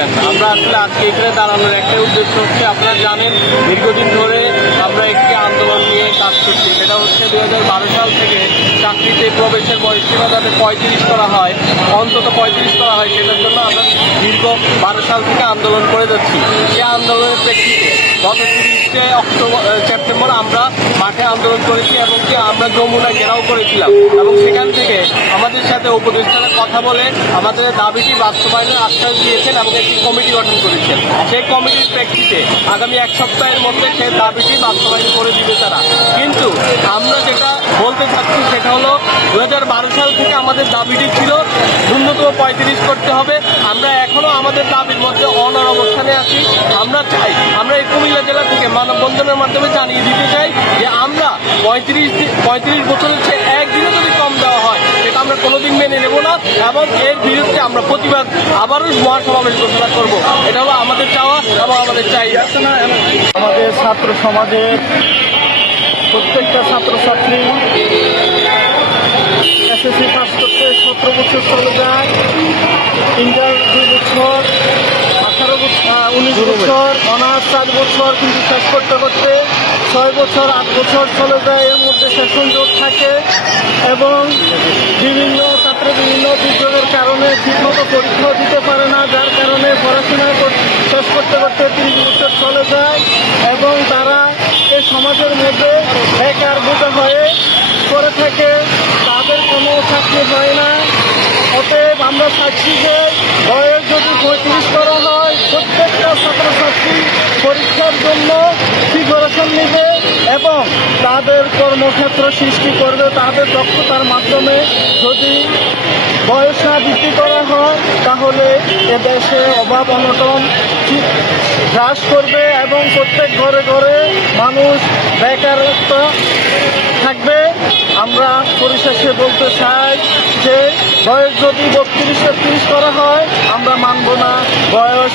করছেন। আমরা আসলে আজকে এখানে দাঁড়ানোর একটা উদ্দেশ্য হচ্ছে, আপনারা জানেন দীর্ঘদিন ধরে আমরা একটি আন্দোলন নিয়ে কাজ করছি। সেটা হচ্ছে 2012 সাল থেকে চাকরিতে প্রবেশের বয়সসীমা যাতে 35 করা হয়, অন্তত 35 করা হয়, সেটার জন্য আমরা দীর্ঘ 12 সাল থেকে আন্দোলন করে যাচ্ছি। সেই আন্দোলনের প্রেক্ষিতে গত 30 সেপ্টেম্বর আমরা মাঠে আন্দোলন করেছি এবং আমরা যমুনা ঘেরাও করেছিলাম এবং সেখান থেকে আমাদের সাথে উপদেষ্টারা কথা বলে আমাদের দাবিটি বাস্তবায়নের আশ্বাস দিয়েছেন এবং একটি কমিটি গঠন করেছেন। সেই কমিটির প্রেক্ষিতে আগামী 1 সপ্তাহের মধ্যে সেই দাবিটি বাস্তবায়ন করে দিবে তারা। কিন্তু আমরা যেটা বলতে চাচ্ছি সেটা হলো 2012 সাল থেকে আমাদের দাবিটি ছিল ন্যূনতম 35 করতে হবে। আমরা এখনো আমাদের দাবির মধ্যে অনড় অবস্থানে আছি। আমরা চাই, আমরা এই কুমিল্লা জেলা থেকে মানববন্ধনের মাধ্যমে জানিয়ে দিতে চাই যে আমরা 35 বছরের চেয়ে একদিনও যদি কম দেওয়া হয় সেটা আমরা কোনোদিন মেনে নেব না এবং এর বিরুদ্ধে আমরা প্রতিবাদ আবারও মহাসমাবেশ ঘোষণা করব। এটা হলো আমাদের চাওয়া এবং আমাদের চাহিদা। আমাদের ছাত্র সমাজের প্রত্যেকটা ছাত্রছাত্রী এসএসসি পাস করতে 17 বছর চলে যায়, ইন্টার 2 বছর, 19 বছর, অনার্স 4 বছর, কিন্তু শেষ করতে করতে 6 বছর 8 বছর চলে যায়। এর মধ্যে সেশন জোট থাকে এবং বিভিন্ন ছাত্র বিভিন্ন দুর্যোগের কারণে ঠিকমতো পরীক্ষা দিতে পারে না, যার কারণে পড়াশোনা শেষ করতে করতে 30 বছর চলে যায় এবং তারা এই সমাজের মধ্যে বেকার বোঝা হয়ে পড়ে থাকে, তাদের কোনো চাকরি হয় না। অতএব আমরা চাচ্ছি যে বয়স যদি 35 করা হয়, প্রত্যেকটা ছাত্রছাত্রী পরীক্ষার জন্য প্রিপারেশন নেবে এবং তাদের কর্মক্ষেত্র সৃষ্টি করবে। তাদের দক্ষতার মাধ্যমে যদি বয়স না বৃদ্ধি করা হয় তাহলে এদেশে অভাব অনটন হ্রাস করবে এবং প্রত্যেক ঘরে ঘরে মানুষ বেকারত্ব থাকবে। আমরা পরিশেষে বলতে চাই যে বয়স যদি 32-33 করা হয় আমরা মানব না, বয়স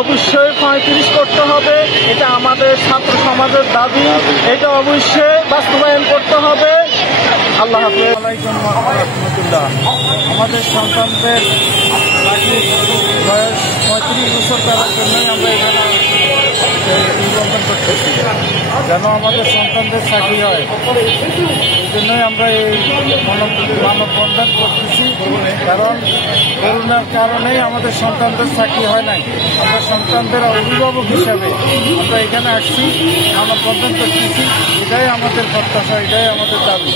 অবশ্যই 35 করতে হবে। এটা আমাদের ছাত্র সমাজের দাবি, এটা অবশ্যই বাস্তবায়ন করতে হবে। আল্লাহ হাফেজ। আমাদের সন্তানদের বয়স 35 বছর করার জন্যই আমরা এখানে নিবন্ধন করতেছি, যেন আমাদের সন্তানদের চাকরি হয়। এই জন্যই আমরা এই মানববন্ধন করতেছি, কারণ করোনার কারণেই আমাদের সন্তানদের চাকরি হয় নাই। আমরা সন্তানদের অভিভাবক হিসাবে আমরা এখানে আসছি, মানববন্ধন করতেছি। এটাই আমাদের প্রত্যাশা, এটাই আমাদের দাবি।